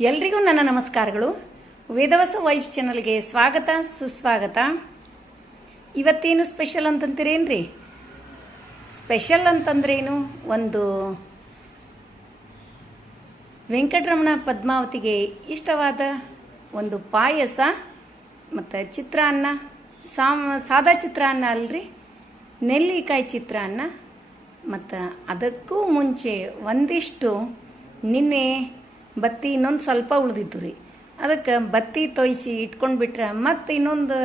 ಎಲ್ರಿಗೂ ನನ್ನ ನಮಸ್ಕಾರಗಳು. ವೇದವಸ ವೈಫ್ ಚಾನಲ್ಗೆ ಸ್ವಾಗತ, ಸುಸ್ವಾಗತ. ಇವತ್ತೇನು ಸ್ಪೆಷಲ್ ಅಂತಂತೀರೇನ್ರಿ? ಸ್ಪೆಷಲ್ ಅಂತಂದ್ರೇನು? ಒಂದು ವೆಂಕಟರಮಣ ಪದ್ಮಾವತಿಗೆ ಇಷ್ಟವಾದ ಒಂದು ಪಾಯಸ ಮತ್ತು ಚಿತ್ರಾನ್ನ, ಸಾಮ್, ಸಾದಾ ಚಿತ್ರಾನ್ನ ಅಲ್ರಿ? ನೆಲ್ಲಿಕಾಯಿ ಚಿತ್ರಾನ್ನ ಮತ್ತು ಅದಕ್ಕೂ ಮುಂಚೆ ಒಂದಿಷ್ಟು ನಿನ್ನೆ ಬತ್ತಿ ಇನ್ನೊಂದು ಸ್ವಲ್ಪ ಉಳಿದಿತ್ತು ರೀ. ಅದಕ್ಕೆ ಬತ್ತಿ ತೊಯ್ಸಿ ಇಟ್ಕೊಂಡು ಬಿಟ್ರೆ ಮತ್ತೆ ಇನ್ನೊಂದು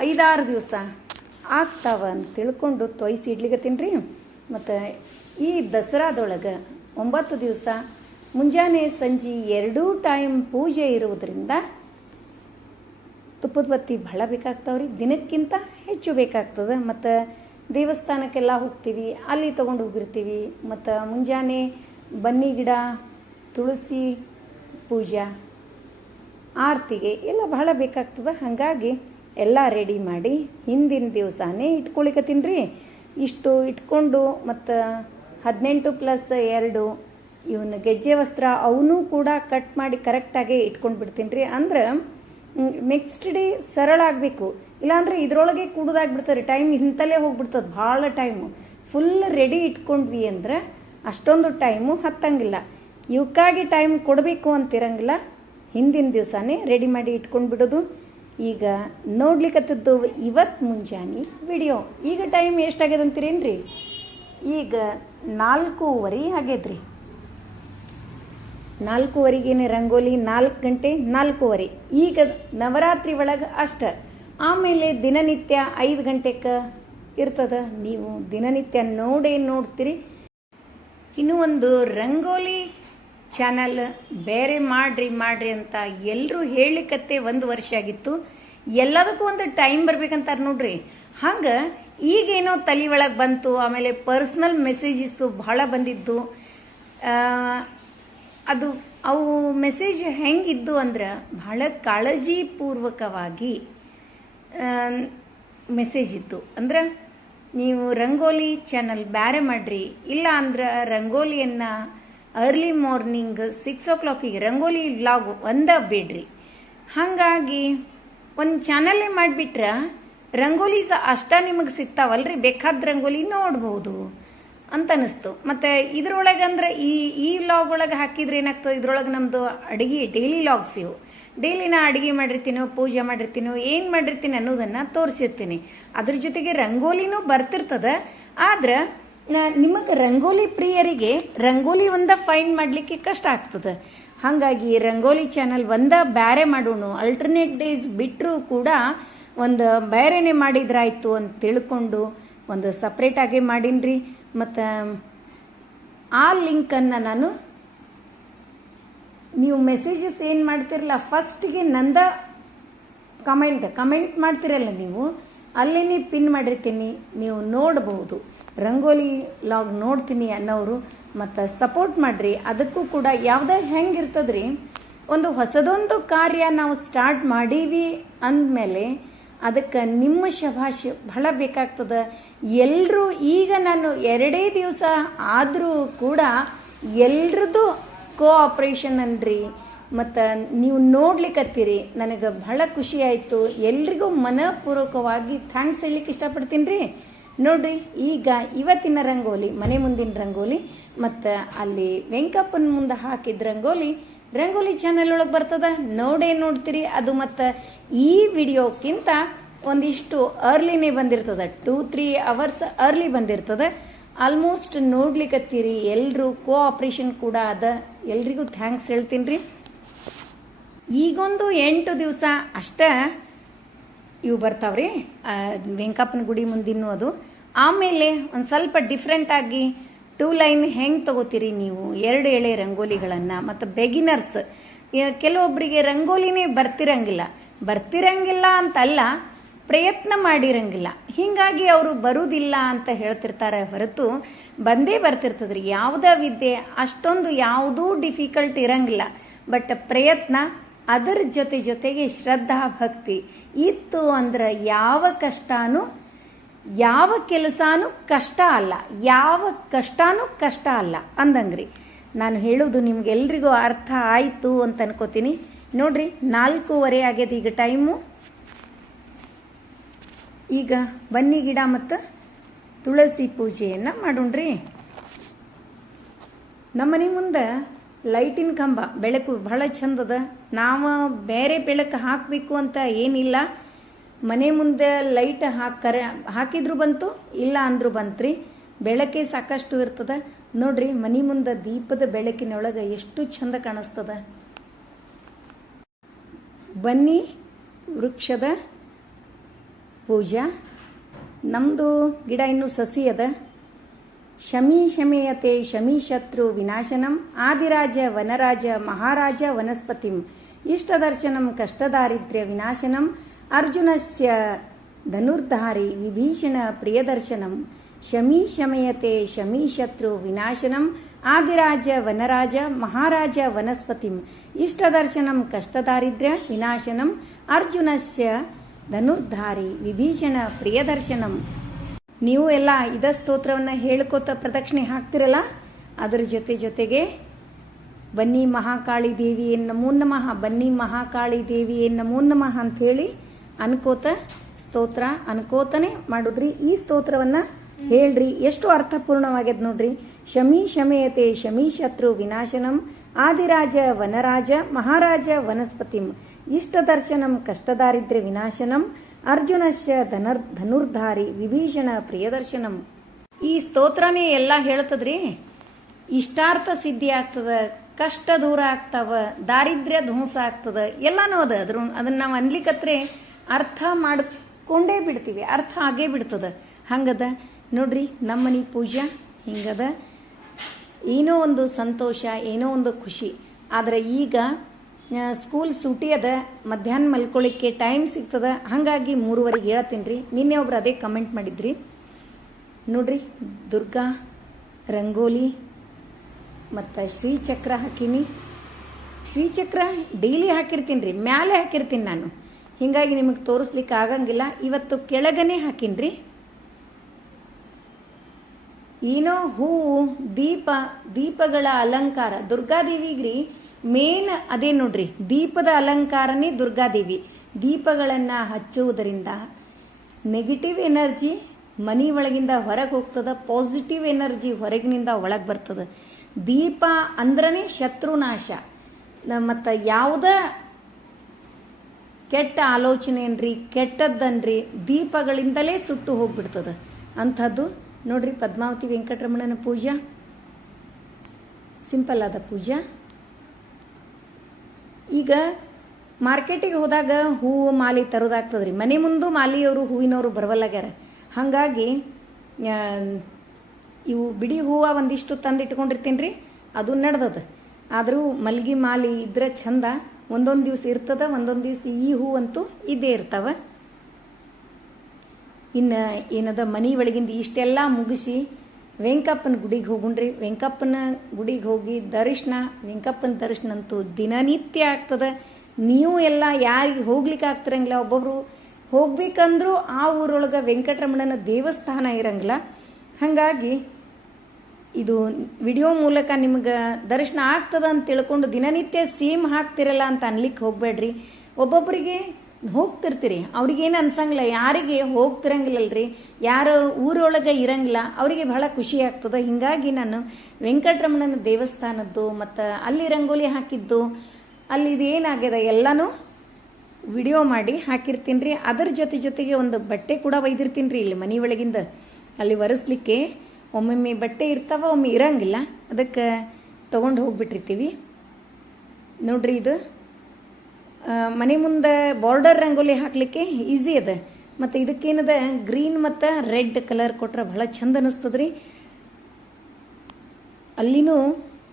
ಐದಾರು ದಿವಸ ಆಗ್ತಾವ ಅಂತ ತಿಳ್ಕೊಂಡು ತೊಯ್ಸಿ ಇಡ್ಲಿಕತ್ತೀನಿ ರೀ. ಮತ್ತು ಈ ದಸರಾದೊಳಗೆ ಒಂಬತ್ತು ದಿವಸ ಮುಂಜಾನೆ ಸಂಜೆ ಎರಡೂ ಟೈಮ್ ಪೂಜೆ ಇರುವುದರಿಂದ ತುಪ್ಪದ ಬತ್ತಿ ಭಾಳ ಬೇಕಾಗ್ತಾವ್ರಿ ದಿನಕ್ಕಿಂತ ಹೆಚ್ಚು ಬೇಕಾಗ್ತದೆ. ಮತ್ತು ದೇವಸ್ಥಾನಕ್ಕೆಲ್ಲ ಹೋಗ್ತೀವಿ, ಅಲ್ಲಿ ತೊಗೊಂಡು ಹೋಗಿರ್ತೀವಿ. ಮತ್ತು ಮುಂಜಾನೆ ಬನ್ನಿ ಗಿಡ, ತುಳಸಿ ಪೂಜಾ, ಆರತಿಗೆ ಎಲ್ಲ ಬಹಳ ಬೇಕಾಗ್ತದೆ. ಹಾಗಾಗಿ ಎಲ್ಲ ರೆಡಿ ಮಾಡಿ ಹಿಂದಿನ ದಿವಸನೇ ಇಟ್ಕೊಳಿಕತ್ತೀನಿ ರೀ ಇಷ್ಟು ಇಟ್ಕೊಂಡು ಮತ್ತು ಹದಿನೆಂಟು ಪ್ಲಸ್ ಎರಡು ಇವನ್ನ ಗೆಜ್ಜೆ ವಸ್ತ್ರ ಅವನ್ನೂ ಕೂಡ ಕಟ್ ಮಾಡಿ ಕರೆಕ್ಟಾಗಿ ಇಟ್ಕೊಂಡು ಬಿಡ್ತೀನಿ ರೀ ಅಂದ್ರೆ ನೆಕ್ಸ್ಟ್ ಡೇ ಸರಳ ಆಗಬೇಕು. ಇಲ್ಲಾಂದ್ರೆ ಇದರೊಳಗೆ ಕೂಡದಾಗ್ಬಿಡ್ತಾರೆ ಟೈಮ್ ಇಂತಲೇ ಹೋಗ್ಬಿಡ್ತದೆ. ಭಾಳ ಟೈಮು ಫುಲ್ ರೆಡಿ ಇಟ್ಕೊಂಡ್ವಿ ಅಂದ್ರೆ ಅಷ್ಟೊಂದು ಟೈಮು ಹತ್ತಂಗಿಲ್ಲ. ಇವಕ್ಕಾಗಿ ಟೈಮ್ ಕೊಡಬೇಕು ಅಂತಿರಂಗಿಲ್ಲ. ಹಿಂದಿನ ದಿವಸನೇ ರೆಡಿ ಮಾಡಿ ಇಟ್ಕೊಂಡು ಬಿಡೋದು. ಈಗ ನೋಡ್ಲಿಕ್ಕತ್ತದ್ದು ಇವತ್ತು ಮುಂಜಾನೆ ವಿಡಿಯೋ. ಈಗ ಟೈಮ್ ಎಷ್ಟಾಗ್ಯದ ಅಂತೀರೇನ್ರಿ? ಈಗ ನಾಲ್ಕೂವರೆ ಆಗೈತ್ರಿ ನಾಲ್ಕೂವರೆಗೇನೆ ರಂಗೋಲಿ, ನಾಲ್ಕು ಗಂಟೆ ನಾಲ್ಕೂವರೆ. ಈಗ ನವರಾತ್ರಿ ಒಳಗೆ ಅಷ್ಟ. ಆಮೇಲೆ ದಿನನಿತ್ಯ ಐದು ಗಂಟೆಗೆ ಇರ್ತದ. ನೀವು ದಿನನಿತ್ಯ ನೋಡೇ ನೋಡ್ತೀರಿ. ಇನ್ನು ಒಂದು ರಂಗೋಲಿ ಚಾನಲ್ ಬೇರೆ ಮಾಡ್ರಿ ಮಾಡ್ರಿ ಅಂತ ಎಲ್ಲರೂ ಹೇಳಿಕತ್ತೆ ಒಂದು ವರ್ಷ ಆಗಿತ್ತು. ಎಲ್ಲದಕ್ಕೂ ಒಂದು ಟೈಮ್ ಬರ್ಬೇಕಂತಾರೆ ನೋಡ್ರಿ. ಹಂಗೆ ಈಗೇನೋ ತಲೆ ಒಳಗೆ ಬಂತು, ಆಮೇಲೆ ಪರ್ಸ್ನಲ್ ಮೆಸೇಜಸ್ಸು ಬಹಳ ಬಂದಿದ್ದು. ಅದು ಅವು ಮೆಸೇಜ್ ಹೆಂಗಿದ್ದು ಅಂದ್ರೆ ಬಹಳ ಕಾಳಜಿಪೂರ್ವಕವಾಗಿ ಮೆಸೇಜ್ ಇತ್ತು. ಅಂದ್ರೆ ನೀವು ರಂಗೋಲಿ ಚಾನಲ್ ಬ್ಯಾರೆ ಮಾಡ್ರಿ. ಇಲ್ಲ ಅಂದ್ರೆ ರಂಗೋಲಿಯನ್ನು ಅರ್ಲಿ ಮಾರ್ನಿಂಗ್ ಸಿಕ್ಸ್ ಓ ಕ್ಲಾಕಿಗೆ ರಂಗೋಲಿ ವ್ಲಾಗ್ ಒಂದ ಬಿಡ್ರಿ. ಹಾಗಾಗಿ ಒಂದು ಚಾನಲ್ಲೇ ಮಾಡಿಬಿಟ್ರೆ ರಂಗೋಲೀಸ್ ಅಷ್ಟ ನಿಮಗೆ ಸಿಗ್ತಾವಲ್ರಿ? ಬೇಕಾದ ರಂಗೋಲಿ ನೋಡ್ಬೋದು ಅಂತ ಅನಿಸ್ತು. ಮತ್ತು ಇದ್ರೊಳಗೆ ಅಂದ್ರೆ ಈ ಈ ವ್ಲಾಗ್ ಒಳಗೆ ಹಾಕಿದ್ರೆ ಏನಾಗ್ತದೆ? ಇದ್ರೊಳಗೆ ನಮ್ಮದು ಅಡುಗೆ ಡೈಲಿ ಲಾಗ್ಸ್ ಇವು. ಡೈಲಿ ನಾ ಅಡುಗೆ ಮಾಡಿರ್ತೀನೋ, ಪೂಜೆ ಮಾಡಿರ್ತೀನೋ, ಏನು ಮಾಡಿರ್ತೀನಿ ಅನ್ನೋದನ್ನು ತೋರಿಸಿರ್ತೀನಿ. ಅದ್ರ ಜೊತೆಗೆ ರಂಗೋಲಿನೂ ಬರ್ತಿರ್ತದೆ. ಆದ್ರೆ ನಿಮಗೆ ರಂಗೋಲಿ ಪ್ರಿಯರಿಗೆ ರಂಗೋಲಿ ಒಂದ ಫೈಂಡ್ ಮಾಡಲಿಕ್ಕೆ ಕಷ್ಟ ಆಗ್ತದೆ. ಹಾಗಾಗಿ ರಂಗೋಲಿ ಚಾನಲ್ ಒಂದ ಬ್ಯಾರೆ ಮಾಡೋಣ. ಅಲ್ಟರ್ನೇಟ್ ಡೇಸ್ ಬಿಟ್ಟರೂ ಕೂಡ ಒಂದು ಬೇರೆನೆ ಮಾಡಿದ್ರಾಯ್ತು ಅಂತ ತಿಳ್ಕೊಂಡು ಒಂದು ಸಪ್ರೇಟಾಗಿ ರೀ ಮತ್ತು ಆ ಲಿಂಕನ್ನು ನಾನು ನೀವು ಮೆಸೇಜಸ್ ಏನು ಮಾಡ್ತಿರಲ್ಲ ಫಸ್ಟಿಗೆ ನಂದ ಕಮೆಂಟ್ ಕಮೆಂಟ್ ಮಾಡ್ತಿರಲ್ಲ ನೀವು ಅಲ್ಲೇನೆ ಪಿನ್ ಮಾಡಿರ್ತೀನಿ, ನೀವು ನೋಡಬಹುದು ರಂಗೋಲಿ ಲಾಗ್ ನೋಡ್ತೀನಿ ಅನ್ನೋರು ಮತ್ತು ಸಪೋರ್ಟ್ ಮಾಡ್ರಿ. ಅದಕ್ಕೂ ಕೂಡ ಯಾವುದೇ ಹೆಂಗಿರ್ತದ್ರಿ ಒಂದು ಹೊಸದೊಂದು ಕಾರ್ಯ ನಾವು ಸ್ಟಾರ್ಟ್ ಮಾಡೀವಿ ಅಂದಮೇಲೆ ಅದಕ್ಕೆ ನಿಮ್ಮ ಶಭಾಷ್ ಬಹಳ ಬೇಕಾಗ್ತದೆ. ಎಲ್ಲರೂ ಈಗ ನಾನು ಎರಡೇ ದಿವಸ ಆದರೂ ಕೂಡ ಎಲ್ರದ್ದು ಕೋಆಪ್ರೇಷನ್ ಅನ್ರಿ ಮತ್ತು ನೀವು ನೋಡ್ಲಿಕ್ಕತ್ತೀರಿ ನನಗೆ ಬಹಳ ಖುಷಿ ಆಯಿತು. ಎಲ್ರಿಗೂ ಮನಪೂರ್ವಕವಾಗಿ ಥ್ಯಾಂಕ್ಸ್ ಹೇಳಲಿಕ್ಕೆ ಇಷ್ಟಪಡ್ತೀನಿ ರೀ ನೋಡ್ರಿ, ಈಗ ಇವತ್ತಿನ ರಂಗೋಲಿ, ಮನೆ ಮುಂದಿನ ರಂಗೋಲಿ, ಮತ್ತು ಅಲ್ಲಿ ವೆಂಕಪ್ಪನ ಮುಂದೆ ಹಾಕಿದ ರಂಗೋಲಿ ರಂಗೋಲಿ ಚಾನೆಲ್ ಒಳಗೆ ಬರ್ತದ? ನೋಡೇ ನೋಡ್ತೀರಿ. ಅದು ಮತ್ತು ಈ ವಿಡಿಯೋಕ್ಕಿಂತ ಒಂದಿಷ್ಟು ಅರ್ಲಿನೇ ಬಂದಿರ್ತದ. ಟೂ ತ್ರೀ ಅವರ್ಸ್ ಅರ್ಲಿ ಬಂದಿರ್ತದೆ. ಆಲ್ಮೋಸ್ಟ್ ನೋಡ್ಲಿಕ್ಕತ್ತೀರಿ ಎಲ್ಲರೂ ಕೋಆಪ್ರೇಷನ್ ಕೂಡ ಅದ. ಎಲ್ರಿಗೂ ಥ್ಯಾಂಕ್ಸ್ ಹೇಳ್ತೀನಿ ರೀ. ಈಗೊಂದು ಎಂಟು ದಿವಸ ಅಷ್ಟೇ ಇವು ಬರ್ತಾವ್ರಿ. ವೆಂಕಪ್ಪನ ಗುಡಿ ಮುಂದಿನ್ನು ಅದು. ಆಮೇಲೆ ಒಂದು ಸ್ವಲ್ಪ ಡಿಫ್ರೆಂಟಾಗಿ ಟೂ ಲೈನ್ ಹೆಂಗೆ ತಗೋತೀರಿ ನೀವು? ಎರಡು ಎಳೆ ರಂಗೋಲಿಗಳನ್ನು, ಮತ್ತು ಬೆಗಿನರ್ಸ್ ಕೆಲವೊಬ್ಬರಿಗೆ ರಂಗೋಲಿನೇ ಬರ್ತಿರಂಗಿಲ್ಲ. ಬರ್ತಿರಂಗಿಲ್ಲ ಅಂತಲ್ಲ ಪ್ರಯತ್ನ ಮಾಡಿರಂಗಿಲ್ಲ. ಹೀಗಾಗಿ ಅವರು ಬರುವುದಿಲ್ಲ ಅಂತ ಹೇಳ್ತಿರ್ತಾರೆ ಹೊರತು ಬಂದೇ ಬರ್ತಿರ್ತದ್ರಿ. ಯಾವುದೇ ವಿದ್ಯೆ, ಅಷ್ಟೊಂದು ಯಾವುದೂ ಡಿಫಿಕಲ್ಟ್ ಇರಂಗಿಲ್ಲ. ಬಟ್ ಪ್ರಯತ್ನ, ಅದರ ಜೊತೆ ಜೊತೆಗೆ ಶ್ರದ್ಧಾ ಭಕ್ತಿ ಇತ್ತು ಅಂದ್ರೆ ಯಾವ ಕಷ್ಟನೂ, ಯಾವ ಕೆಲಸನೂ ಕಷ್ಟ ಅಲ್ಲ. ಯಾವ ಕಷ್ಟನೂ ಕಷ್ಟ ಅಲ್ಲ ಅಂದಂಗ್ರಿ. ನಾನು ಹೇಳೋದು ನಿಮ್ಗೆಲ್ರಿಗೂ ಅರ್ಥ ಆಯಿತು ಅಂತ ಅನ್ಕೋತೀನಿ. ನೋಡ್ರಿ, ನಾಲ್ಕೂವರೆ ಆಗ್ಯದ ಈಗ ಟೈಮು. ಈಗ ಬನ್ನಿ ಗಿಡ ಮತ್ತು ತುಳಸಿ ಪೂಜೆಯನ್ನು ಮಾಡೋಣ್ರಿ. ನಮ್ಮನೆ ಮುಂದೆ ಲೈಟಿನ ಕಂಬ, ಬೆಳಕು ಬಹಳ ಚಂದದ ನಾವು ಬೇರೆ ಬೆಳಕು ಹಾಕಬೇಕು ಅಂತ ಏನಿಲ್ಲ. ಮನೆ ಮುಂದೆ ಲೈಟ್ ಹಾಕರ, ಹಾಕಿದ್ರು ಬಂತು, ಇಲ್ಲ ಅಂದ್ರು ಬಂತ್ರಿ. ಬೆಳಕೆ ಸಾಕಷ್ಟು ಇರ್ತದ. ನೋಡ್ರಿ, ಮನೆ ಮುಂದೆ ದೀಪದ ಬೆಳಕಿನೊಳಗೆ ಎಷ್ಟು ಚಂದ ಕಾಣಿಸ್ತದ. ಬನ್ನಿ ವೃಕ್ಷದ ಪೂಜಾ. ನಮ್ಮದು ಗಿಡ ಇನ್ನು ಸಸಿ ಅದ. ಶಮಿ ಶಮೇಯತೆ ಶಮಿ ಶತ್ರು ವಿನಾಶನಂ. ಆದಿರಾಜ ವನರಾಜ ಮಹಾರಾಜ ವನಸ್ಪತಿಂ. ಇಷ್ಟದರ್ಶನಂ ಕಷ್ಟದಾರಿದ್ರ್ಯ ವಿನಾಶನಂ. ಅರ್ಜುನಸ್ಯ ಧನುರ್ಧಾರಿ ವಿಭೀಷಣ ಪ್ರಿಯದರ್ಶನಂ. ಶಮಿ ಶಮಯತೆ ಶಮಿ ಶತ್ರು ವಿನಾಶನಂ. ಆದಿರಾಜ ವನರಾಜ ಮಹಾರಾಜ ವನಸ್ಪತಿಂ. ಇಷ್ಟದರ್ಶನಂ ಕಷ್ಟದಾರಿದ್ರ್ಯ ವಿನಾಶನಂ. ಅರ್ಜುನಸ್ಯ ಧನುರ್ಧಾರಿ ವಿಭೀಷಣ ಪ್ರಿಯದರ್ಶನಂ. ನೀವು ಎಲ್ಲ ಇದ ಸ್ತೋತ್ರವನ್ನ ಹೇಳ್ಕೋತ ಪ್ರದಕ್ಷಿಣೆ ಹಾಕ್ತಿರಲ್ಲ? ಅದರ ಜೊತೆ ಜೊತೆಗೆ ಬನ್ನಿ ಮಹಾಕಾಳಿ ದೇವಿ ನಮೋ ನಮಃ, ಬನ್ನಿ ಮಹಾಕಾಳಿ ದೇವಿ ನಮೋ ನಮಃ ಅಂತ ಹೇಳಿ ಅನ್ಕೋತ ಸ್ತೋತ್ರ ಅನ್ಕೋತನೆ ಮಾಡುದ್ರಿ. ಈ ಸ್ತೋತ್ರವನ್ನ ಹೇಳ್ರಿ. ಎಷ್ಟು ಅರ್ಥಪೂರ್ಣವಾಗ್ಯದ ನೋಡ್ರಿ. ಶಮಿ ಶಮೇಯತೆ ಶಮಿ ಶತ್ರು ವಿನಾಶನಂ, ಆದಿರಾಜ ವನರಾಜ ಮಹಾರಾಜ ವನಸ್ಪತಿಂ. ಇಷ್ಟದರ್ಶನಂ, ಕಷ್ಟದಾರಿದ್ರ್ಯ ವಿನಾಶನಂ ಅರ್ಜುನಶ್ಯ ಧನರ್, ಧನುರ್ಧಾರಿ ವಿಭೀಷಣ ಪ್ರಿಯದರ್ಶನಂ. ಈ ಸ್ತೋತ್ರನೇ ಎಲ್ಲ ಹೇಳ್ತದ್ರಿ ಇಷ್ಟಾರ್ಥ ಸಿದ್ಧಿ ಆಗ್ತದ, ಕಷ್ಟ ದೂರ ಆಗ್ತಾವ, ದಾರಿದ್ರ್ಯ ಧ್ವಂಸ ಆಗ್ತದ, ಎಲ್ಲಾನು ಅದ. ಅದ್ರ, ಅದನ್ನ ನಾವು ಅನ್ಲಿಕ್ಕತ್ರೆ ಅರ್ಥ ಮಾಡ್ಕೊಂಡೇ ಬಿಡ್ತೀವಿ, ಅರ್ಥ ಆಗೇ ಬಿಡ್ತದ. ಹಂಗದ, ನೋಡ್ರಿ, ನಮ್ಮನಿ ಪೂಜಾ ಹಿಂಗದ, ಏನೋ ಒಂದು ಸಂತೋಷ, ಏನೋ ಒಂದು ಖುಷಿ. ಆದ್ರೆ ಈಗ ಸ್ಕೂಲ್ ಸೂಟಿ ಅದ, ಮಧ್ಯಾಹ್ನ ಮಲ್ಕೊಳ್ಳಿಕ್ಕೆ ಟೈಮ್ ಸಿಗ್ತದ, ಹಾಗಾಗಿ ಮೂರುವರೆಗೆ ಹೇಳ್ತೀನಿ ರೀ ನಿನ್ನೆ ಒಬ್ರು ಅದೇ ಕಮೆಂಟ್ ಮಾಡಿದ್ರಿ. ನೋಡ್ರಿ, ದುರ್ಗಾ, ರಂಗೋಲಿ, ಮತ್ತು ಶ್ರೀಚಕ್ರ ಹಾಕೀನಿ. ಶ್ರೀಚಕ್ರ ಡೈಲಿ ಹಾಕಿರ್ತೀನಿ ರೀ ಮ್ಯಾಲೆ ಹಾಕಿರ್ತೀನಿ ನಾನು. ಹೀಗಾಗಿ ನಿಮಗೆ ತೋರಿಸ್ಲಿಕ್ಕೆ ಆಗಂಗಿಲ್ಲ. ಇವತ್ತು ಕೆಳಗನೆ ಹಾಕೀನಿ ರೀ ಏನೋ ಹೂವು, ದೀಪ, ದೀಪಗಳ ಅಲಂಕಾರ. ದುರ್ಗಾದೇವಿಗ್ರಿ ಮೇನ್ ಅದೇ ನೋಡ್ರಿ, ದೀಪದ ಅಲಂಕಾರನೇ ದುರ್ಗಾದೇವಿ. ದೀಪಗಳನ್ನ ಹಚ್ಚುವುದರಿಂದ ನೆಗೆಟಿವ್ ಎನರ್ಜಿ ಮನಿ ಒಳಗಿಂದ ಹೊರಗೆ ಹೋಗ್ತದ ಪಾಸಿಟಿವ್ ಎನರ್ಜಿ ಹೊರಗಿನಿಂದ ಒಳಗೆ ಬರ್ತದ. ದೀಪ ಅಂದ್ರನೇ ಶತ್ರುನಾಶ ಮತ್ತು ಯಾವುದ ಕೆಟ್ಟ ಆಲೋಚನೆ ಏನ್ರಿ ಕೆಟ್ಟದ್ದನ್ರಿ, ದೀಪಗಳಿಂದಲೇ ಸುಟ್ಟು ಹೋಗ್ಬಿಡ್ತದ. ಅಂಥದ್ದು ನೋಡ್ರಿ ಪದ್ಮಾವತಿ ವೆಂಕಟರಮಣನ ಪೂಜಾ. ಸಿಂಪಲ್ ಆದ ಪೂಜಾ. ಈಗ ಮಾರ್ಕೆಟಿಗೆ ಹೋದಾಗ ಹೂವು ಮಾಲಿ ತರೋದಾಗ್ತದ್ರಿ. ಮನೆ ಮುಂದೆ ಮಾಲಿಯವರು, ಹೂವಿನವರು ಬರವಲ್ಲಾಗ್ಯಾರ ಹಾಗಾಗಿ ಇವು ಬಿಡಿ ಹೂವು ಒಂದಿಷ್ಟು ತಂದು ಇಟ್ಕೊಂಡಿರ್ತೀನಿ ರೀ ಅದು ನಡೆದದ. ಆದರೂ ಮಲ್ಗಿ ಮಾಲಿ ಇದ್ರೆ ಚಂದ, ಒಂದೊಂದು ದಿವ್ಸ ಇರ್ತದ, ಒಂದೊಂದು ದಿವಸ ಈ ಹೂವಂತೂ ಇದ್ದೇ ಇರ್ತಾವ. ಇನ್ನು ಏನದ ಮನಿ ಒಳಗಿಂದ ಇಷ್ಟೆಲ್ಲ ಮುಗಿಸಿ ವೆಂಕಪ್ಪನ ಗುಡಿಗೆ ಹೋಗುಣ್ರಿ. ವೆಂಕಪ್ಪನ ಗುಡಿಗೆ ಹೋಗಿ ದರ್ಶನ, ವೆಂಕಪ್ಪನ ದರ್ಶನ ಅಂತೂ ದಿನನಿತ್ಯ ಆಗ್ತದೆ. ನೀವು ಎಲ್ಲ ಯಾರಿಗೆ ಹೋಗ್ಲಿಕ್ಕೆ ಆಗ್ತಿರಂಗಿಲ್ಲ, ಒಬ್ಬೊಬ್ರು ಹೋಗ್ಬೇಕಂದ್ರೂ ಆ ಊರೊಳಗೆ ವೆಂಕಟರಮಣನ ದೇವಸ್ಥಾನ ಇರಂಗಿಲ್ಲ. ಹಾಗಾಗಿ ಇದು ವಿಡಿಯೋ ಮೂಲಕ ನಿಮ್ಗೆ ದರ್ಶನ ಆಗ್ತದ ಅಂತ ತಿಳ್ಕೊಂಡು ದಿನನಿತ್ಯ ಸೇಮ್ ಹಾಕ್ತಿರಲ್ಲ ಅಂತ ಅನ್ಲಿಕ್ಕೆ ಹೋಗ್ಬೇಡ್ರಿ. ಒಬ್ಬೊಬ್ಬರಿಗೆ ಹೋಗ್ತಿರ್ತೀರಿ. ಅವ್ರಿಗೇನು ಅನ್ಸಂಗಿಲ್ಲ. ಯಾರಿಗೆ ಹೋಗ್ತಿರಂಗಿಲ್ಲಲ್ರಿ. ಯಾರು ಊರೊಳಗೆ ಇರಂಗಿಲ್ಲ. ಅವರಿಗೆ ಬಹಳ ಖುಷಿ ಆಗ್ತದೆ. ಹಿಂಗಾಗಿ ನಾನು ವೆಂಕಟರಮಣನ ದೇವಸ್ಥಾನದ್ದು ಮತ್ತು ಅಲ್ಲಿ ರಂಗೋಲಿ ಹಾಕಿದ್ದು, ಅಲ್ಲಿ ಇದೇನಾಗ್ಯದ ಎಲ್ಲನೂ ವಿಡಿಯೋ ಮಾಡಿ ಹಾಕಿರ್ತೀನಿ ರೀ ಅದರ ಜೊತೆ ಜೊತೆಗೆ ಒಂದು ಬಟ್ಟೆ ಕೂಡ ಒಯ್ದಿರ್ತೀನಿ ರೀ ಇಲ್ಲಿ ಮನೆ ಒಳಗಿಂದ. ಅಲ್ಲಿ ಒರೆಸ್ಲಿಕ್ಕೆ ಒಮ್ಮೊಮ್ಮೆ ಬಟ್ಟೆ ಇರ್ತಾವ, ಒಮ್ಮೆ ಇರಂಗಿಲ್ಲ. ಅದಕ್ಕೆ ತೊಗೊಂಡು ಹೋಗ್ಬಿಟ್ಟಿರ್ತೀವಿ. ನೋಡ್ರಿ ಇದು. ಮನೆ ಮುಂದೆ ಬಾರ್ಡರ್ ರಂಗೋಲಿ ಹಾಕ್ಲಿಕ್ಕೆ ಈಸಿ ಅದ. ಮತ್ತು ಇದಕ್ಕೇನದ? ಗ್ರೀನ್ ಮತ್ತು ರೆಡ್ ಕಲರ್ ಕೊಟ್ರೆ ಭಾಳ ಚಂದ ಅನಿಸ್ತದ್ರಿ. ಅಲ್ಲಿನೂ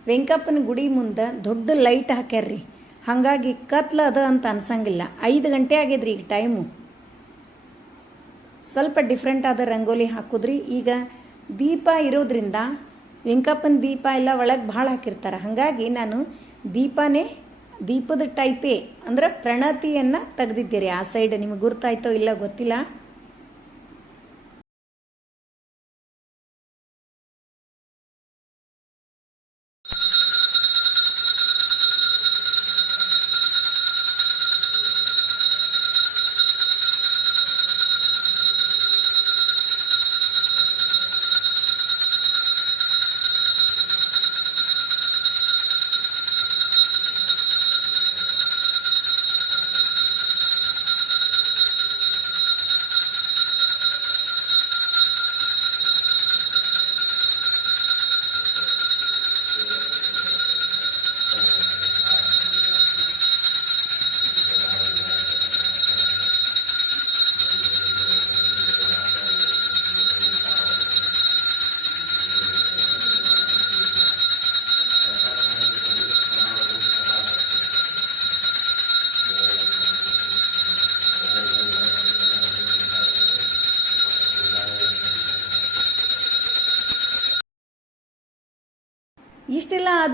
ವೆಂಕಪ್ಪನ ಗುಡಿ ಮುಂದೆ ದೊಡ್ಡ ಲೈಟ್ ಹಾಕ್ಯಾರ್ರಿ. ಹಾಗಾಗಿ ಕತ್ಲ ಅದ ಅಂತ ಅನ್ಸಂಗಿಲ್ಲ. ಐದು ಗಂಟೆ ಆಗ್ಯದ್ರಿ ಈಗ ಟೈಮು ಸ್ವಲ್ಪ ಡಿಫ್ರೆಂಟ್ ಆದ ರಂಗೋಲಿ ಹಾಕುದ್ರಿ. ಈಗ ದೀಪ ಇರೋದ್ರಿಂದ ವೆಂಕಪ್ಪನ ದೀಪ ಎಲ್ಲ ಒಳಗೆ ಭಾಳ ಹಾಕಿರ್ತಾರೆ. ಹಾಗಾಗಿ ನಾನು ದೀಪನೇ ದೀಪದ ಟೈಪೇ ಅಂದ್ರೆ ಪ್ರಣತಿಯನ್ನು ತೆಗೆದಿದ್ದೀರಿ. ಆ ಸೈಡ್ ನಿಮಗೆ ಗುರ್ತಾಯ್ತೋ ಇಲ್ಲ ಗೊತ್ತಿಲ್ಲ.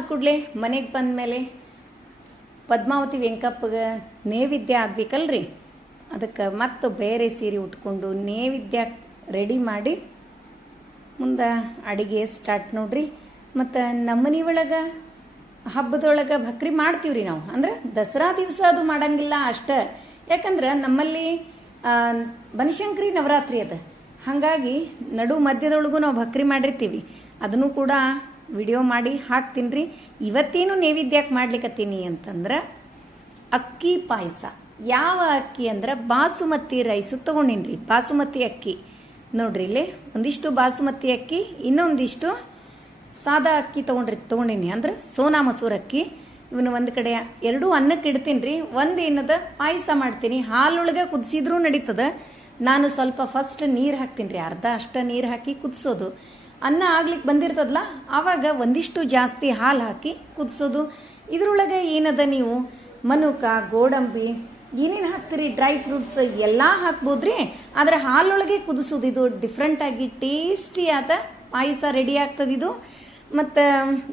ಕೂಡಲೇ ಮನೆಗೆ ಬಂದ ಮೇಲೆ ಪದ್ಮಾವತಿ ವೆಂಕಪ್ಪಗೆ ನೈವೇದ್ಯ ಆಗ್ಬೇಕಲ್ರಿ? ಅದಕ್ಕೆ ಮತ್ತು ಬೇರೆ ಸೀರೆ ಉಟ್ಕೊಂಡು ನೈವೇದ್ಯ ರೆಡಿ ಮಾಡಿ ಮುಂದೆ ಅಡುಗೆ ಸ್ಟಾರ್ಟ್ ನೋಡ್ರಿ. ಮತ್ತು ನಮ್ಮನೆ ಒಳಗೆ ಹಬ್ಬದೊಳಗೆ ಭಕ್ರಿ ಮಾಡ್ತೀವ್ರಿ ನಾವು. ಅಂದ್ರೆ ದಸರಾ ದಿವಸ ಅದು ಮಾಡಂಗಿಲ್ಲ ಅಷ್ಟೇ. ಯಾಕಂದ್ರೆ ನಮ್ಮಲ್ಲಿ ಬನಶಂಕರಿ ನವರಾತ್ರಿ ಅದ. ಹಾಗಾಗಿ ನಡು ಮಧ್ಯದೊಳಗೂ ನಾವು ಭಕ್ರಿ ಮಾಡಿರ್ತೀವಿ. ಅದನ್ನು ಕೂಡ ವಿಡಿಯೋ ಮಾಡಿ ಹಾಕ್ತೀನಿ ರೀ ಇವತ್ತೇನು ನೈವೇದ್ಯಕ್ಕೆ ಮಾಡ್ಲಿಕ್ಕತ್ತೀನಿ ಅಂತಂದ್ರೆ ಅಕ್ಕಿ ಪಾಯಸ. ಯಾವ ಅಕ್ಕಿ ಅಂದ್ರೆ ಬಾಸುಮತಿ ರೈಸ್ ತಗೊಂಡಿನ್ರಿ. ಬಾಸುಮತಿ ಅಕ್ಕಿ. ನೋಡ್ರಿ ಇಲ್ಲಿ ಒಂದಿಷ್ಟು ಬಾಸುಮತಿ ಅಕ್ಕಿ, ಇನ್ನೊಂದಿಷ್ಟು ಸಾದಾ ಅಕ್ಕಿ ತೊಗೊಂಡ್ರಿ, ತೊಗೊಂಡಿನಿ ಅಂದ್ರೆ ಸೋನಾ ಮಸೂರ್ ಅಕ್ಕಿ. ಇವನು ಒಂದು ಕಡೆ ಎರಡೂ ಅನ್ನಕ್ಕೆ ಇಡ್ತೀನಿ ರೀ ಒಂದು ಏನದ ಪಾಯಸ ಮಾಡ್ತೀನಿ. ಹಾಲೊಳಗೆ ಕುದಿಸಿದ್ರೂ ನಡೀತದ. ನಾನು ಸ್ವಲ್ಪ ಫಸ್ಟ್ ನೀರು ಹಾಕ್ತೀನಿ ರೀ ಅರ್ಧ ಅಷ್ಟ ನೀರು ಹಾಕಿ ಕುದಿಸೋದು. ಅನ್ನ ಆಗ್ಲಿಕ್ಕೆ ಬಂದಿರ್ತದಲ್ಲ ಆವಾಗ ಒಂದಿಷ್ಟು ಜಾಸ್ತಿ ಹಾಲು ಹಾಕಿ ಕುದಿಸೋದು. ಇದರೊಳಗೆ ಏನದ ನೀವು? ಮನುಕ, ಗೋಡಂಬಿ, ಏನೇನು ಹಾಕ್ತೀರಿ? ಡ್ರೈ ಫ್ರೂಟ್ಸ್ ಎಲ್ಲ ಹಾಕ್ಬೋದ್ರಿ? ಆದರೆ ಹಾಲೊಳಗೆ ಕುದಿಸೋದು ಇದು ಡಿಫ್ರೆಂಟಾಗಿ ಟೇಸ್ಟಿ ಆದ ಪಾಯಸ ರೆಡಿ ಆಗ್ತದಿದು ಮತ್ತು,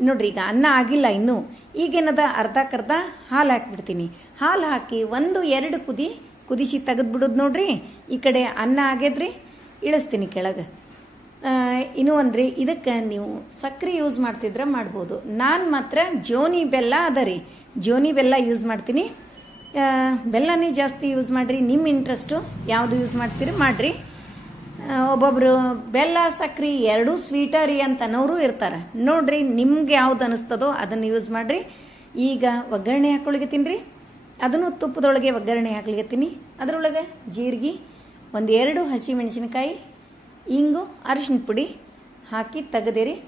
ನೋಡ್ರಿ ಈಗ ಅನ್ನ ಆಗಿಲ್ಲ ಇನ್ನೂ. ಈಗೇನದ ಅರ್ಧಕ್ಕರ್ಧ ಹಾಲು ಹಾಕ್ಬಿಡ್ತೀನಿ. ಹಾಲು ಹಾಕಿ ಒಂದು ಎರಡು ಕುದಿ, ಕುದಿಸಿ ತೆಗೆದ್ಬಿಡೋದು ನೋಡ್ರಿ. ಈ ಕಡೆ ಅನ್ನ ಆಗೇದ್ರಿ ಇಳಿಸ್ತೀನಿ ಕೆಳಗೆ. ಇನ್ನು ಅಂದರೆ ಇದಕ್ಕೆ ನೀವು ಸಕ್ಕರೆ ಯೂಸ್ ಮಾಡ್ತಿದ್ರೆ ಮಾಡ್ಬೋದು. ನಾನು ಮಾತ್ರ ಜೋನಿ ಬೆಲ್ಲ ಅದ ರೀ. ಜೋನಿ ಬೆಲ್ಲ ಯೂಸ್ ಮಾಡ್ತೀನಿ. ಬೆಲ್ಲನೇ ಜಾಸ್ತಿ ಯೂಸ್ ಮಾಡಿರಿ. ನಿಮ್ಮ ಇಂಟ್ರೆಸ್ಟು ಯಾವುದು ಯೂಸ್ ಮಾಡ್ತೀರಿ ಮಾಡಿರಿ. ಒಬ್ಬೊಬ್ಬರು ಬೆಲ್ಲ ಸಕ್ಕರೆ ಎರಡೂ ಸ್ವೀಟ ರೀ ಅಂತ ಅನ್ನೋರು ಇರ್ತಾರೆ. ನೋಡಿರಿ ನಿಮ್ಗೆ ಯಾವ್ದು ಅನಿಸ್ತದೋ ಅದನ್ನು ಯೂಸ್ ಮಾಡಿರಿ. ಈಗ ಒಗ್ಗರಣೆ ಹಾಕೊಳಿಗತ್ತೀನಿ ರೀ ಅದನ್ನು ತುಪ್ಪದೊಳಗೆ ಒಗ್ಗರಣೆ ಹಾಕ್ಲಿಗತ್ತೀನಿ ಅದರೊಳಗೆ ಜೀರಿಗೆ ಒಂದು ಎರಡು ಹಸಿ ಮೆಣಸಿನಕಾಯಿ ಇಂಗು, ಅರಿಶಿನ ಪುಡಿ ಹಾಕಿ ತೆಗೆದಿರಿ.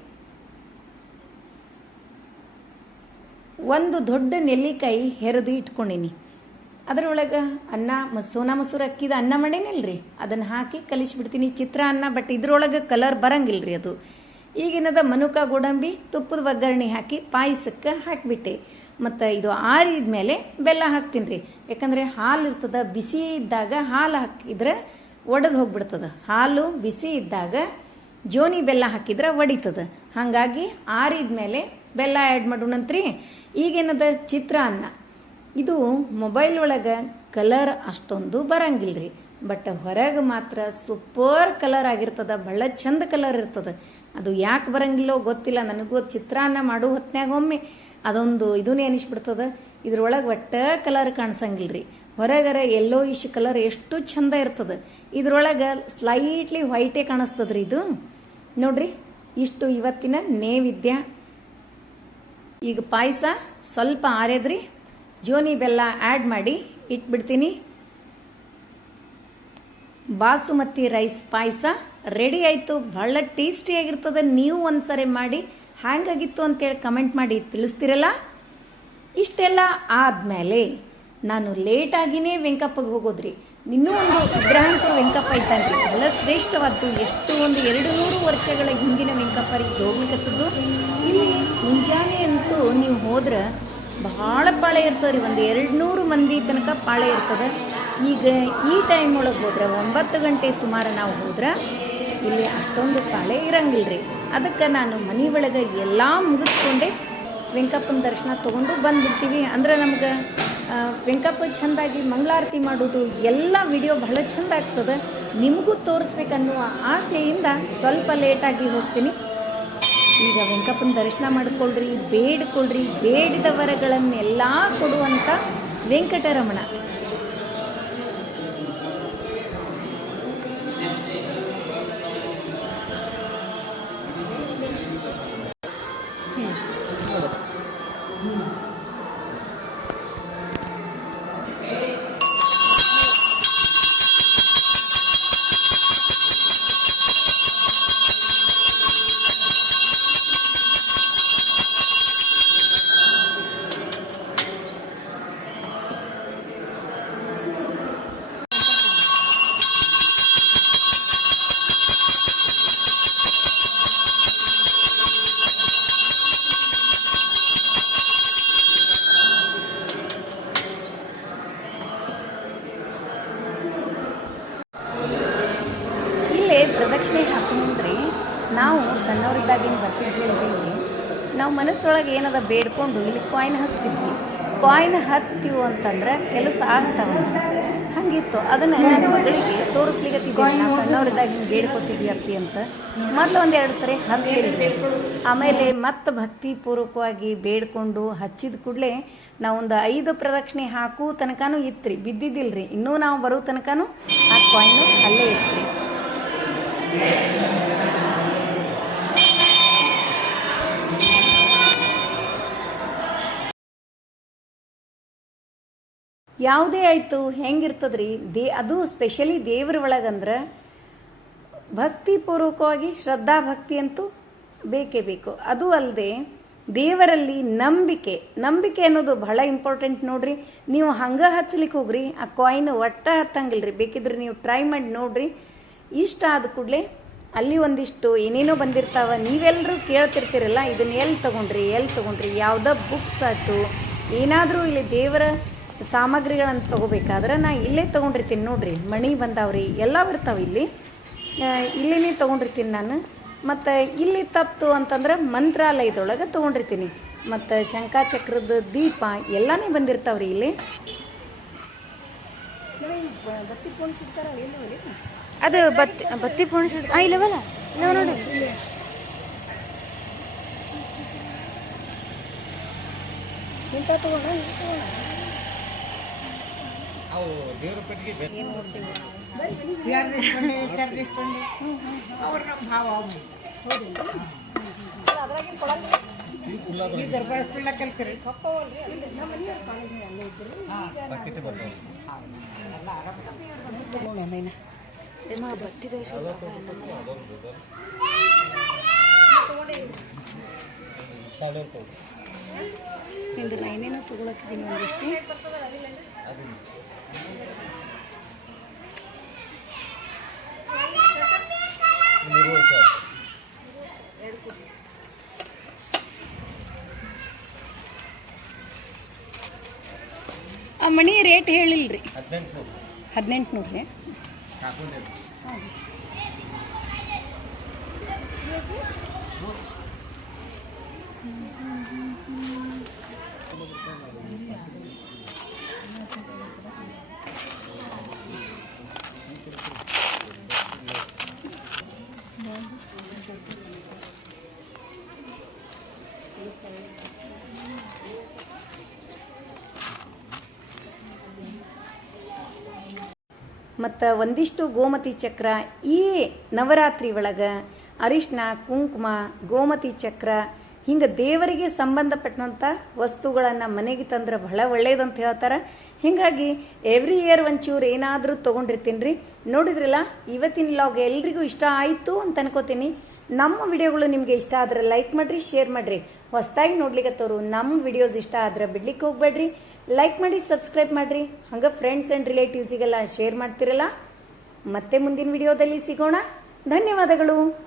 ಒಂದು ದೊಡ್ಡ ನೆಲ್ಲಿಕಾಯಿ ಹೆರೆದು ಇಟ್ಕೊಂಡಿನಿ. ಅದರೊಳಗೆ ಅನ್ನ ಮಸೋನಾ ಸೋನಾ ಮಸೂರು ಅಕ್ಕಿದ ಅನ್ನ ಮಾಡೇನಿಲ್ರಿ. ಅದನ್ನು ಹಾಕಿ ಕಲಿಸಿಬಿಡ್ತೀನಿ. ಚಿತ್ರ ಅನ್ನ ಬಟ್ ಇದ್ರೊಳಗೆ ಕಲರ್ ಬರಂಗಿಲ್ರಿ ಅದು. ಈಗಿನದ ಮನುಕ ಗೋಡಂಬಿ, ತುಪ್ಪದ ಒಗ್ಗರಣೆ ಹಾಕಿ ಪಾಯಸಕ್ಕೆ ಹಾಕಿಬಿಟ್ಟೆ. ಮತ್ತು ಇದು ಆರಿದ ಮೇಲೆ ಬೆಲ್ಲ ಹಾಕ್ತೀನಿ ರೀ ಯಾಕಂದರೆ ಹಾಲು ಇರ್ತದೆ, ಬಿಸಿ ಇದ್ದಾಗ ಹಾಲು ಹಾಕಿದ್ರೆ ಒಡೆದು ಹೋಗ್ಬಿಡ್ತದೆ. ಹಾಲು ಬಿಸಿ ಇದ್ದಾಗ ಜೋನಿ ಬೆಲ್ಲ ಹಾಕಿದ್ರೆ ಒಡಿತದ. ಹಾಗಾಗಿ ಆರಿದ ಮೇಲೆ ಬೆಲ್ಲ ಆ್ಯಡ್ ಮಾಡೋಣಂತ್ರಿ ಈಗೇನದ ಚಿತ್ರಾನ್ನ ಇದು ಮೊಬೈಲ್ ಒಳಗೆ ಕಲರ್ ಅಷ್ಟೊಂದು ಬರಂಗಿಲ್ರಿ. ಬಟ್ ಹೊರಗೆ ಮಾತ್ರ ಸೂಪರ್ ಕಲರ್ ಆಗಿರ್ತದ. ಬಹಳ ಚಂದ ಕಲರ್ ಇರ್ತದ. ಅದು ಯಾಕೆ ಬರಂಗಿಲ್ಲೋ ಗೊತ್ತಿಲ್ಲ. ನನಗೂ ಚಿತ್ರಾನ್ನ ಮಾಡೋ ಹೊತ್ನ್ಯಾಗ ಒಮ್ಮೆ ಅದೊಂದು ಇದನ್ನೇ ಅನಿಸ್ಬಿಡ್ತದೆ. ಇದ್ರೊಳಗೆ ಒಟ್ಟ ಕಲರ್ ಕಾಣಿಸಂಗಿಲ್ರಿ. ಹೊರಗರ ಎಲ್ಲೋ ಇಶ್ ಕಲರ್ ಎಷ್ಟು ಚಂದ ಇರ್ತದೆ. ಇದ್ರೊಳಗೆ ಸ್ಲೈಟ್ಲಿ ವೈಟೇ ಕಾಣಿಸ್ತದ್ರಿ ಇದು. ನೋಡ್ರಿ, ಇಷ್ಟು ಇವತ್ತಿನ ನೇವಿದ್ಯ. ಈಗ ಪಾಯಸ ಸ್ವಲ್ಪ ಆರ್ಯದ್ರಿ ಜೋನಿ ಬೆಲ್ಲ ಆ್ಯಡ್ ಮಾಡಿ ಇಟ್ಬಿಡ್ತೀನಿ. ಬಾಸುಮತಿ ರೈಸ್ ಪಾಯಸ ರೆಡಿ ಆಯಿತು ಭಾಳ ಟೇಸ್ಟಿಯಾಗಿರ್ತದೆ ನೀವು ಒಂದ್ಸರಿ ಮಾಡಿ, ಹ್ಯಾಂಗಾಗಿತ್ತು ಅಂತೇಳಿ ಕಮೆಂಟ್ ಮಾಡಿ ತಿಳಿಸ್ತಿರಲ್ಲ? ಇಷ್ಟೆಲ್ಲ ಆದಮೇಲೆ ನಾನು ಲೇಟಾಗಿನೇ ವೆಂಕಪ್ಪಗೆ ಹೋಗೋದ್ರಿ. ಇನ್ನೂ ಒಂದು ಇಬ್ರಾಹಿಂಪುರ ವೆಂಕಪ್ಪ ಇದ್ದಂಗೆ ಎಲ್ಲ ಶ್ರೇಷ್ಠವಾದ್ದು. ಎಷ್ಟು ಒಂದು ಎರಡು ನೂರು ವರ್ಷಗಳ ಹಿಂದಿನ ವೆಂಕಪ್ಪರಿಗೆ ಹೋಗ್ಲಿಕ್ಕತ್ತದ್ದು ಇಲ್ಲಿ ಮುಂಜಾನೆ ಅಂತೂ ನೀವು ಹೋದ್ರೆ ಬಹಳ ಪಾಳೆ ಇರ್ತದೆ ರೀ ಒಂದು ಎರಡು ನೂರು ಮಂದಿ ತನಕ ಪಾಳೆ ಇರ್ತದೆ. ಈಗ ಈ ಟೈಮ್ ಒಳಗೆ ಹೋದ್ರೆ ಒಂಬತ್ತು ಗಂಟೆ ಸುಮಾರು ನಾವು ಹೋದ್ರೆ ಇಲ್ಲಿ ಅಷ್ಟೊಂದು ಪಾಳೆ ಇರಂಗಿಲ್ಲ ರೀ ಅದಕ್ಕೆ ನಾನು ಮನೆ ಒಳಗೆ ಎಲ್ಲ ಮುಗಿಸ್ಕೊಂಡೆ. ವೆಂಕಪ್ಪನ ದರ್ಶನ ತೊಗೊಂಡು ಬಂದ್ಬಿಡ್ತೀವಿ. ಅಂದ್ರೆ ನಮ್ಗೆ ವೆಂಕಪ್ಪ ಚೆಂದಾಗಿ ಮಂಗಳಾರತಿ ಮಾಡೋದು ಎಲ್ಲ ವಿಡಿಯೋ ಬಹಳ ಚೆಂದ ಆಗ್ತದೆ. ನಿಮಗೂ ತೋರಿಸ್ಬೇಕನ್ನುವ ಆಸೆಯಿಂದ ಸ್ವಲ್ಪ ಲೇಟಾಗಿ ಹೋಗ್ತೀನಿ. ಈಗ ವೆಂಕಪ್ಪನ ದರ್ಶನ ಮಾಡಿಕೊಳ್ಳ್ರಿ ಬೇಡ್ಕೊಳ್ಳ್ರಿ ಬೇಡಿದ ವರಗಳನ್ನೆಲ್ಲ ಕೊಡುವಂಥ ವೆಂಕಟರಮಣ. ಬೇಡ್ಕೊಂಡು ಇಲ್ಲಿ ಕಾಯಿನ್ ಹಚ್ತಿದ್ವಿ. ಕಾಯಿನ್ ಹತ್ತಿವು ಅಂತಂದ್ರೆ ಕೆಲಸ ಆಗ್ತಾವ ಹಂಗಿತ್ತು. ಅದನ್ನ ನನ್ನ ಮಗಳಿಗೆ ತೋರಿಸ್ಲಿಕ್ಕೆ ಸಣ್ಣವರಿದ್ದಾಗ ಹಿಂಗೆ ಬೇಡ್ಕೊತಿದ್ವಿ ಅಪ್ಪಿ ಅಂತ. ಮೊದಲು ಒಂದೆರಡು ಎರಡು ಸರಿ ಹತ್ತಿರಲಿ ಆಮೇಲೆ ಮತ್ತೆ ಭಕ್ತಿ ಪೂರ್ವಕವಾಗಿ ಬೇಡ್ಕೊಂಡು ಹಚ್ಚಿದ ಕೂಡಲೇ ನಾವೊಂದು ಐದು ಪ್ರದಕ್ಷಿಣೆ ಹಾಕು ತನಕನೂ ಇತ್ರಿ. ಬಿದ್ದಿದ್ದಿಲ್ರಿ. ಇನ್ನೂ ನಾವು ಬರೋ ತನಕನೂ ಆ ಕಾಯಿನ್ ಅಲ್ಲೇ ಇತ್ರಿ. ಯಾವುದೇ ಆಯ್ತು, ಹೆಂಗಿರ್ತದ್ರಿ? ದೇ, ಅದು ಸ್ಪೆಷಲಿ ದೇವ್ರ ಒಳಗಂದ್ರೆ ಭಕ್ತಿ ಪೂರ್ವಕವಾಗಿ ಶ್ರದ್ಧಾ ಭಕ್ತಿ ಅಂತೂ ಬೇಕೇ ಬೇಕು. ಅದು ಅಲ್ಲದೆ ದೇವರಲ್ಲಿ ನಂಬಿಕೆ. ನಂಬಿಕೆ ಅನ್ನೋದು ಬಹಳ ಇಂಪಾರ್ಟೆಂಟ್ ನೋಡ್ರಿ. ನೀವು ಹಂಗ ಹಚ್ಚಲಿಕ್ಕೆ ಹೋಗ್ರಿ, ಆ ಕಾಯಿನ್ ಒಟ್ಟ ಹತ್ತಂಗಿಲ್ರಿ. ಬೇಕಿದ್ರೆ ನೀವು ಟ್ರೈ ಮಾಡಿ ನೋಡ್ರಿ. ಇಷ್ಟ ಆದ ಕೂಡಲೇ ಅಲ್ಲಿ ಒಂದಿಷ್ಟು ಏನೇನೋ ಬಂದಿರ್ತಾವ ನೀವೆಲ್ಲರೂ ಕೇಳ್ತಿರ್ತೀರಲ್ಲ, ಇದನ್ನ ಎಲ್ಲಿ ತಗೊಂಡ್ರಿ ಎಲ್ಲಿ ತಗೊಂಡ್ರಿ, ಯಾವ್ದ ಬುಕ್ಸ್ ಆಯ್ತು, ಏನಾದರೂ ಇಲ್ಲಿ ದೇವರ ಸಾಮಗ್ರಿಗಳನ್ನು ತಗೋಬೇಕಾದ್ರೆ ನಾ ಇಲ್ಲೇ ತೊಗೊಂಡಿರ್ತೀನಿ ನೋಡ್ರಿ. ಮಣಿ ಬಂದಾವ್ರಿ, ಎಲ್ಲ ಬರ್ತಾವೆ ಇಲ್ಲಿ. ಇಲ್ಲಿನೇ ತೊಗೊಂಡಿರ್ತೀನಿ ನಾನು. ಮತ್ತು ಇಲ್ಲಿ ತಪ್ಪು ಅಂತಂದ್ರೆ ಮಂತ್ರಾಲಯದೊಳಗೆ ತೊಗೊಂಡಿರ್ತೀನಿ. ಮತ್ತು ಶಂಕಾಚಕ್ರದ ದೀಪ ಎಲ್ಲನೇ ಬಂದಿರ್ತಾವ್ರಿ ಇಲ್ಲಿ. ಅದು ಬತ್ತಿ ಬತ್ತಿ ಪೂರ್ಣ ಇಲ್ಲವಲ್ಲ ಇಲ್ಲವ ನೋಡಿ ಇಂಥ ಬತ್ತಿ ಇಂದು ನಾ ಏನೇನೋ ತಗೊಳತ್ತಿದ್ದೀನಿ ಒಂದಿಷ್ಟು ಆ ಮಣಿ ರೇಟ್ ಹೇಳಿಲ್ರಿ. ಹದಿನೆಂಟು. ನೂರು ರೀ ಮತ್ತು ಒಂದಿಷ್ಟು ಗೋಮತಿ ಚಕ್ರ ಈ ನವರಾತ್ರಿ ಒಳಗೆ ಅರಿಶಿನ ಕುಂಕುಮ, ಗೋಮತಿ ಚಕ್ರ ಹಿಂಗೆ ದೇವರಿಗೆ ಸಂಬಂಧಪಟ್ಟಂಥ ವಸ್ತುಗಳನ್ನು ಮನೆಗೆ ತಂದ್ರೆ ಬಹಳ ಒಳ್ಳೇದಂತ ಹೇಳ್ತಾರೆ. ಹೀಗಾಗಿ ಎವ್ರಿ ಇಯರ್ ಒಂಚೂರು ಏನಾದರೂ ತೊಗೊಂಡಿರ್ತೀನಿ ರೀ ನೋಡಿದ್ರಲ್ಲ, ಇವತ್ತಿನ ಲಾಗ್ ಎಲ್ರಿಗೂ ಇಷ್ಟ ಆಯಿತು ಅಂತ ಅನ್ಕೋತೀನಿ. ನಮ್ಮ ವಿಡಿಯೋಗಳು ನಿಮಗೆ ಇಷ್ಟ ಆದ್ರೆ ಲೈಕ್ ಮಾಡಿರಿ ಶೇರ್ ಮಾಡಿರಿ. ಹೊಸದಾಗಿ ನೋಡ್ಲಿಕ್ಕತ್ತವ್ರು ನಮ್ಮ ವಿಡಿಯೋಸ್ ಇಷ್ಟ ಆದ್ರೆ ಬಿಡ್ಲಿಕ್ಕೆ ಹೋಗ್ಬೇಡ್ರಿ. ಲೈಕ್ ಮಾಡಿ ಸಬ್ಸ್ಕ್ರೈಬ್ ಮಾಡ್ರಿ. ಹಂಗೆ ಫ್ರೆಂಡ್ಸ್ ಅಂಡ್ ರಿಲೇಟಿವ್ಸಿಗೆಲ್ಲ ಶೇರ್ ಮಾಡ್ತಿರಲ್ಲ. ಮತ್ತೆ ಮುಂದಿನ ವಿಡಿಯೋದಲ್ಲಿ ಸಿಗೋಣ. ಧನ್ಯವಾದಗಳು.